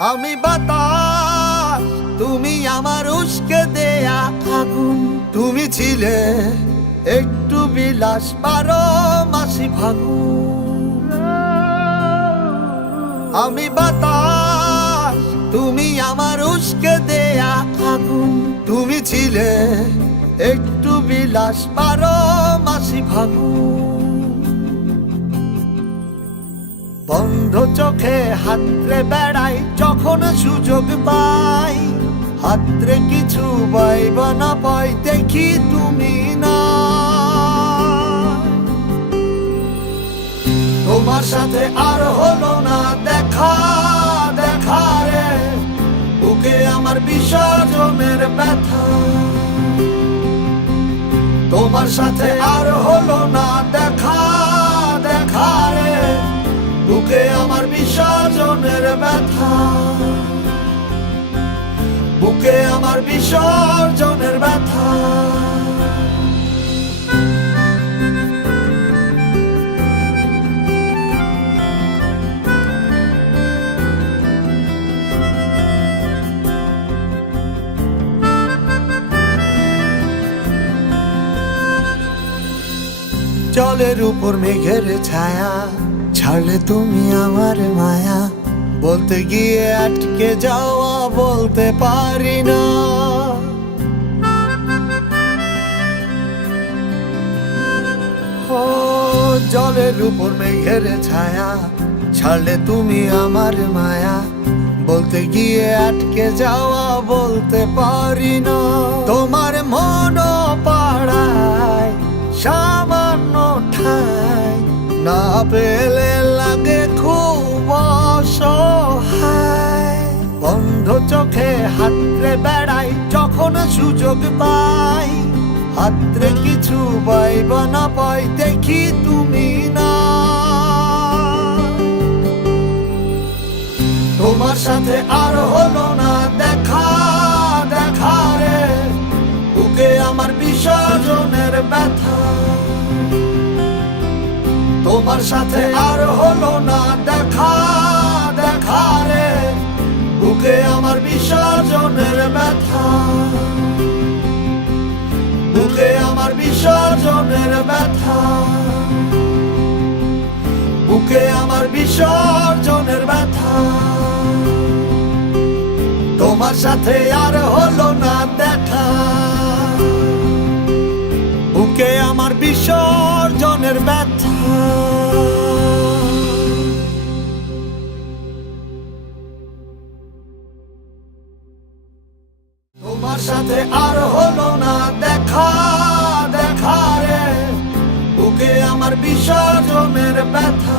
আমি বাতাস, তুমি আমার উস্কে দেয়া আগুন। তুমি ছিলে একটু বিলাস বারো মাসি ফাগুন। আমি বাতাস, তুমি আমার উস্কে দেয়া আগুন। তুমি ছিলে একটু বিলাস বারো মাসি ফাগুন। বন্ধ চোখে হাতরে বেড়াই, যখন সুযোগ পাই। হাতরে কিছু পাইব না পাই দেখি তুমি না। তোমার সাথে আর হলো না দেখা দেখা রে। বুকে আমার বিসর্জনের ব্যথা। তোমার সাথে আর হলো না দেখা বিসর্জনের ব্যথা। বুকে আমার বিসর্জনের ব্যথা। জলের উপর মেঘের ছায়া ছাড়লে তুমি আমার মায়া। বলতে গিয়ে আটকে যাওয়া বলতে পারি না। জলের উপর মেঘের ছায়া, ছাড়লে তুমি আমার মায়া। বলতে গিয়ে আটকে যাওয়া বলতে পারি না। তোমার মন পাড়ায় সামান্য ঠাই না পেলে বন্ধ চোখে হাতরে বেড়াই, যখন সুযোগ পাই। হাতরে কিছু পাইব না পাই, দেখি তুমি না। তোমার সাথে আর হলো না দেখা দেখা রে। বুকে আমার বিসর্জনের ব্যথা। তোমার সাথে আর হলো না দেখা। বিসর্জনের ব্যথা। বুকে আমার বিসর্জনের ব্যথা। বুকে আমার বিসর্জনের ব্যথা। তোমার সাথে আর হলো না দেখা। বুকে আমার বিসর্জনের ব্যথা। তোমার সাথে আর হলো না দেখা দেখা রে। বুকে আমার বিসর্জনের ব্যথা।